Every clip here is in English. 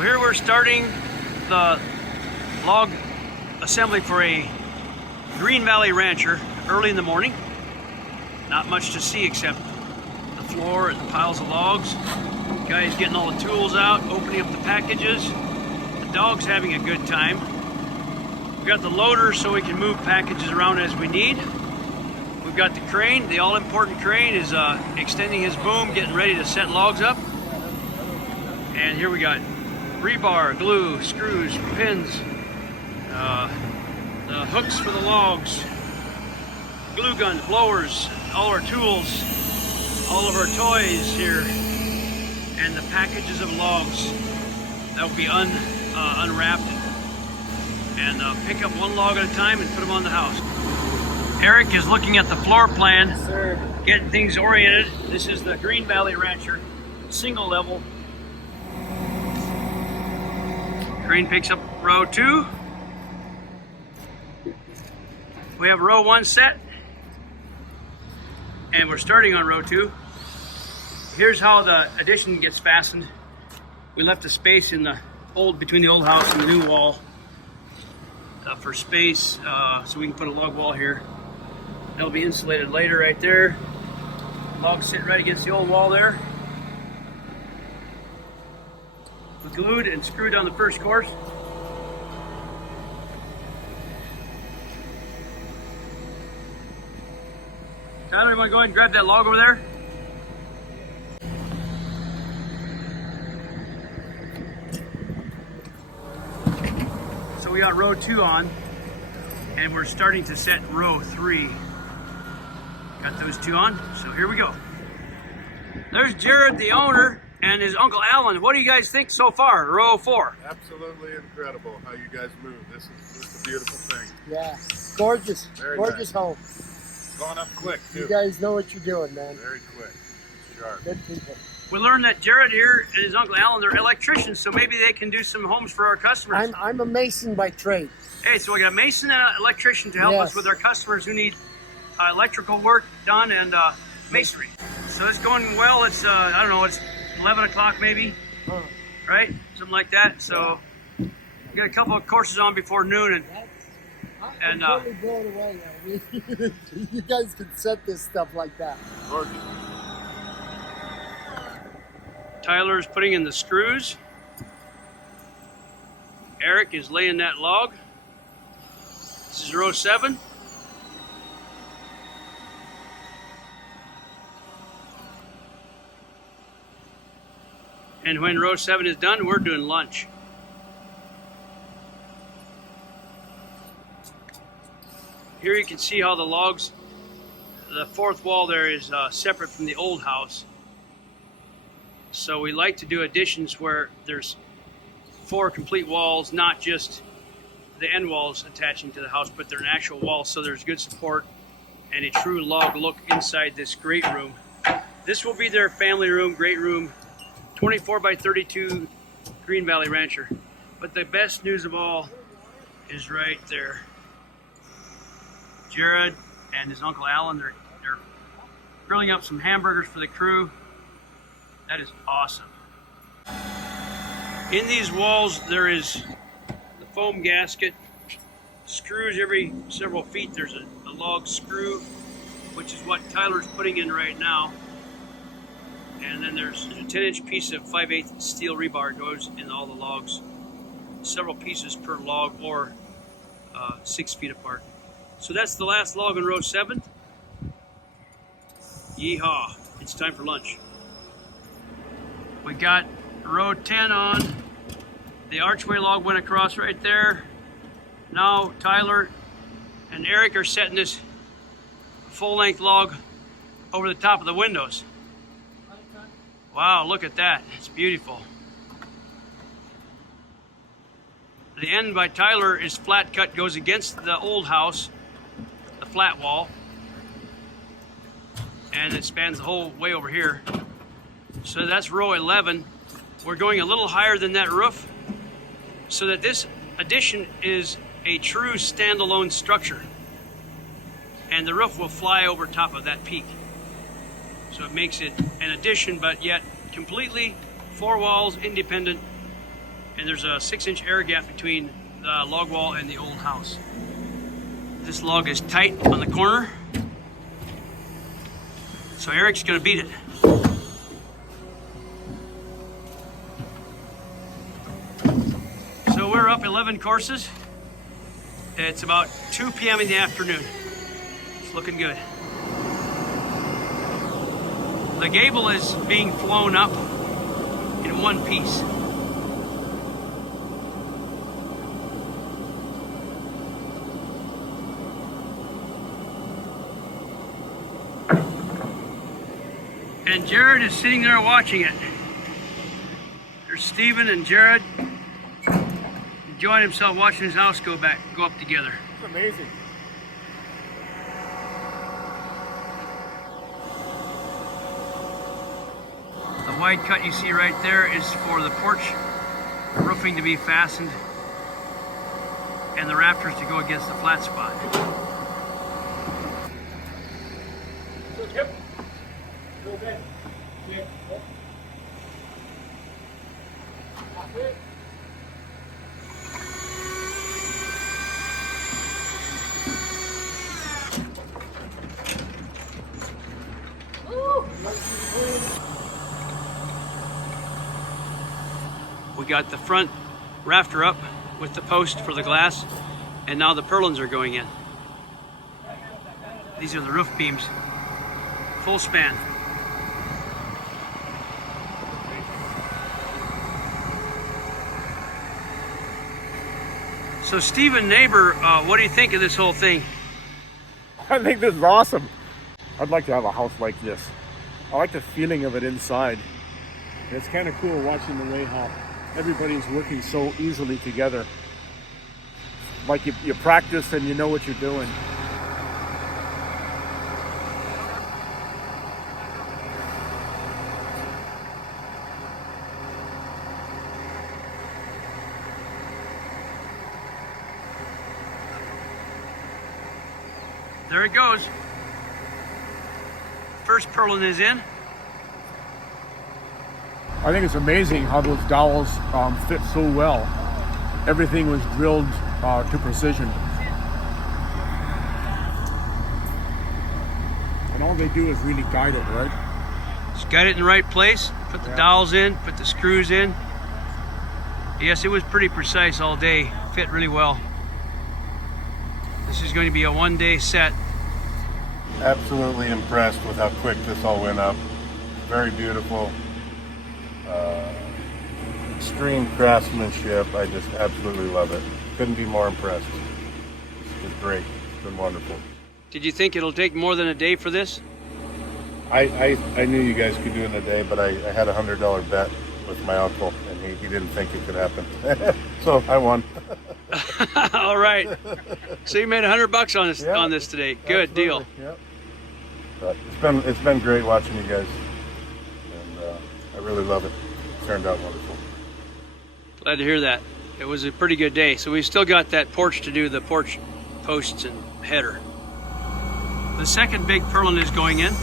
So here we're starting the log assembly for a Green Valley rancher early in the morning. Not much to see except the floor and the piles of logs. Guys getting all the tools out, opening up the packages. The dog's having a good time. We've got the loader so we can move packages around as we need. We've got the crane. The all-important crane is extending his boom, getting ready to set logs up. And here we got rebar, glue, screws, pins, the hooks for the logs, glue guns, blowers, all our tools, all of our toys here, and the packages of logs that will be unwrapped and pick up one log at a time and put them on the house. Eric is looking at the floor plan, getting things oriented. This is the Green Valley Rancher, single level. Crane picks up row 2. We have row 1 set, and we're starting on row 2. Here's how the addition gets fastened. We left a space in the between the old house and the new wall for space, so we can put a log wall here. That'll be insulated later right there. Logs sit right against the old wall there. We glued and screwed on the first course. Tyler, you want to go ahead and grab that log over there? So we got row 2 on, and we're starting to set row 3. Got those 2 on, so here we go. There's Jared, the owner, and his Uncle Alan. What do you guys think so far, row 4? Absolutely incredible how you guys move. This is a beautiful thing. Yeah, gorgeous, gorgeous home. Going up quick too. You guys know what you're doing, man. Very quick, sharp. Good people. We learned that Jared here and his Uncle Alan, they're electricians, so maybe they can do some homes for our customers. I'm a mason by trade. Hey, so we got a mason and an electrician to help us with our customers who need electrical work done and masonry. So it's going well. It's I don't know, it's 11 o'clock maybe, right? Something like that. So we got a couple of courses on before noon, I'm totally blown away. I mean, you guys can set this stuff like that. Gorgeous. Tyler's putting in the screws. Eric is laying that log. This is row 7. And when row 7 is done, we're doing lunch. Here you can see how the logs, the 4th wall there is separate from the old house. So we like to do additions where there's 4 complete walls, not just the end walls attaching to the house, but they're an actual wall, so there's good support and a true log look inside this great room. This will be their family room, great room, 24 by 32 Green Valley Rancher. But the best news of all is right there. Jared and his Uncle Alan, they're grilling up some hamburgers for the crew. That is awesome. In these walls, there is the foam gasket, screws every several feet. There's a log screw, which is what Tyler's putting in right now. And then there's a 10-inch piece of 5/8 steel rebar goes in all the logs. Several pieces per log, or 6 feet apart. So that's the last log in row 7. Yeehaw, it's time for lunch. We got row 10 on. The archway log went across right there. Now Tyler and Eric are setting this full-length log over the top of the windows. Wow, look at that. It's beautiful. The end by Tyler is flat cut, goes against the old house, the flat wall, and it spans the whole way over here. So that's row 11. We're going a little higher than that roof so that this addition is a true standalone structure, and the roof will fly over top of that peak. So it makes it an addition, but yet completely 4 walls, independent, and there's a 6-inch air gap between the log wall and the old house. This log is tight on the corner, so Eric's gonna beat it. So we're up 11 courses. It's about 2 p.m. in the afternoon. It's looking good. The gable is being flown up in one piece. And Jared is sitting there watching it. There's Stephen and Jared enjoying himself watching his house go up together. It's amazing. The wide cut you see right there is for the porch roofing to be fastened and the rafters to go against the flat spot. We got the front rafter up with the post for the glass, and now the purlins are going in. These are the roof beams, full span. So Stephen, neighbor, what do you think of this whole thing? I think this is awesome. I'd like to have a house like this. I like the feeling of it inside. It's kind of cool watching the way how everybody's working so easily together. Like you practice and you know what you're doing. There it goes. First purlin is in. I think it's amazing how those dowels fit so well. Everything was drilled to precision. And all they do is really guide it, right? Just guide it in the right place, put the dowels in, put the screws in. Yes, it was pretty precise all day, fit really well. This is going to be a one-day set. Absolutely impressed with how quick this all went up. Very beautiful. Extreme craftsmanship. I just absolutely love it. Couldn't be more impressed. It's great. It's been wonderful. Did you think it'll take more than a day for this? I knew you guys could do it in a day, but I had a $100 bet with my uncle, and he didn't think it could happen. So I won. All right. So you made $100 on this today. Good deal. Yep. But it's been great watching you guys, and I really love it. It turned out wonderful. Glad to hear that. It was a pretty good day. So we still got that porch to do, the porch posts and header. The second big purlin is going in.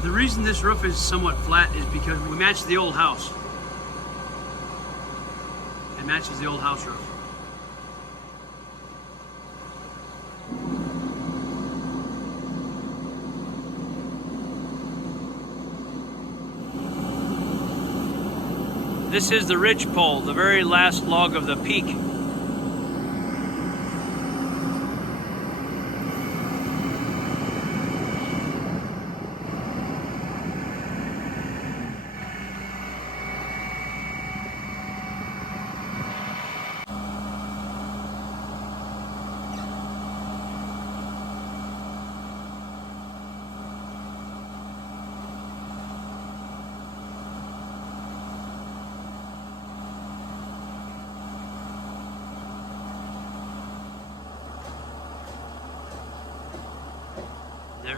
The reason this roof is somewhat flat is because we matched the old house. It matches the old house roof. This is the ridge pole, the very last log of the peak.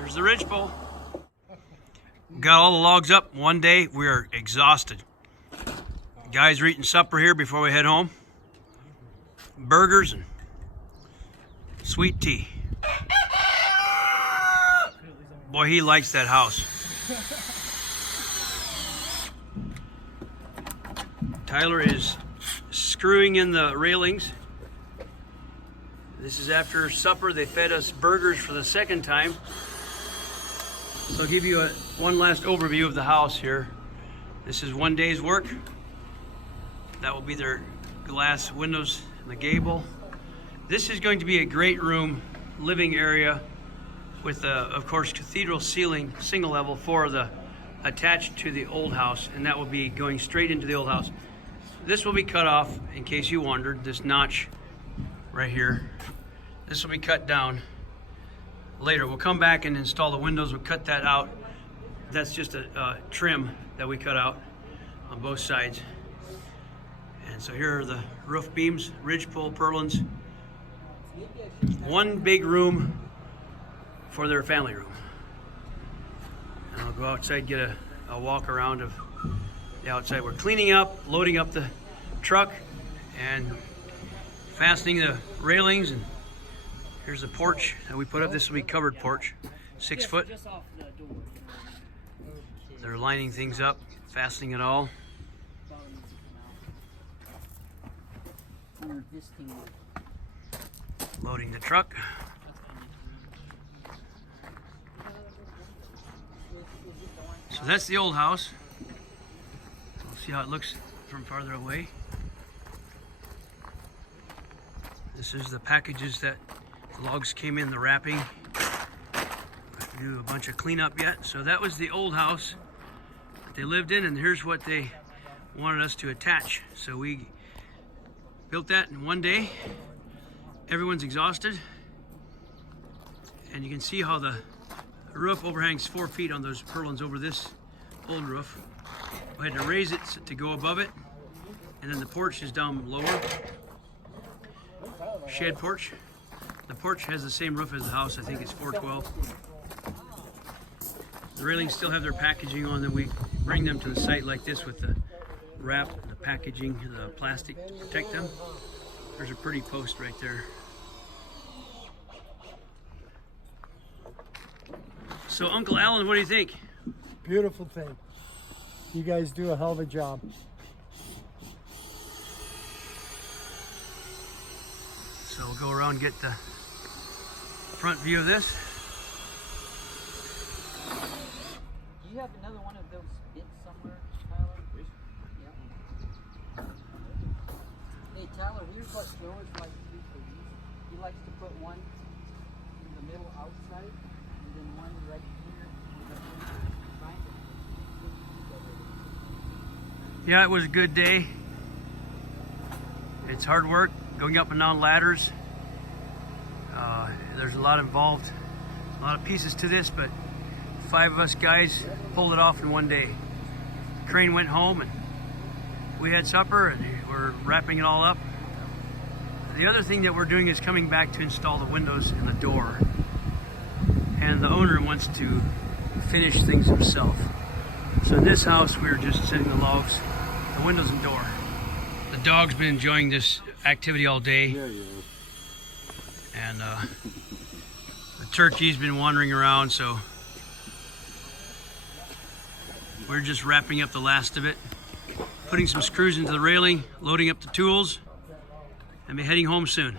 There's the ridgepole. Got all the logs up. One day, we are exhausted. Guys are eating supper here before we head home. Burgers and sweet tea. Boy, he likes that house. Tyler is screwing in the railings. This is after supper. They fed us burgers for the second time. So I'll give you one last overview of the house here. This is one day's work. That will be their glass windows and the gable. This is going to be a great room, living area with, of course, cathedral ceiling, single level for the attached to the old house, and that will be going straight into the old house. This will be cut off, in case you wondered, this notch right here. This will be cut down later. We'll come back and install the windows. We'll cut that out. That's just a trim that we cut out on both sides. And so here are the roof beams, ridgepole, purlins. One big room for their family room. And I'll go outside, get a walk around of the outside. We're cleaning up, loading up the truck, and fastening the railings. And here's the porch that we put up. This will be covered porch, 6 foot. They're lining things up, fastening it all. Loading the truck. So that's the old house. We'll see how it looks from farther away. This is the packages that the logs came in, the wrapping. We have to do a bunch of cleanup yet. So that was the old house that they lived in, and here's what they wanted us to attach. So we built that in one day. Everyone's exhausted. And you can see how the roof overhangs 4 feet on those purlins over this old roof. We had to raise it to go above it. And then the porch is down lower. Shed porch. The porch has the same roof as the house. I think it's 412. The railings still have their packaging on them. We bring them to the site like this with the wrap, the packaging, the plastic to protect them. There's a pretty post right there. So Uncle Alan, what do you think? Beautiful thing. You guys do a hell of a job. So we'll go around and get the front view of this. Do you have another one of those bits somewhere, Tyler? Yep. Hey Tyler, here's what George likes to do for these. He likes to put one in the middle outside, and then one right here. Yeah, it was a good day. It's hard work going up and down ladders. There's a lot involved, a lot of pieces to this, but 5 of us guys pulled it off in one day. Crane went home and we had supper and we're wrapping it all up. The other thing that we're doing is coming back to install the windows and the door. And the owner wants to finish things himself. So in this house, we were just setting the logs, the windows and door. The dog's been enjoying this activity all day. Yeah, yeah. And the turkey's been wandering around, so we're just wrapping up the last of it, putting some screws into the railing, loading up the tools, and be heading home soon.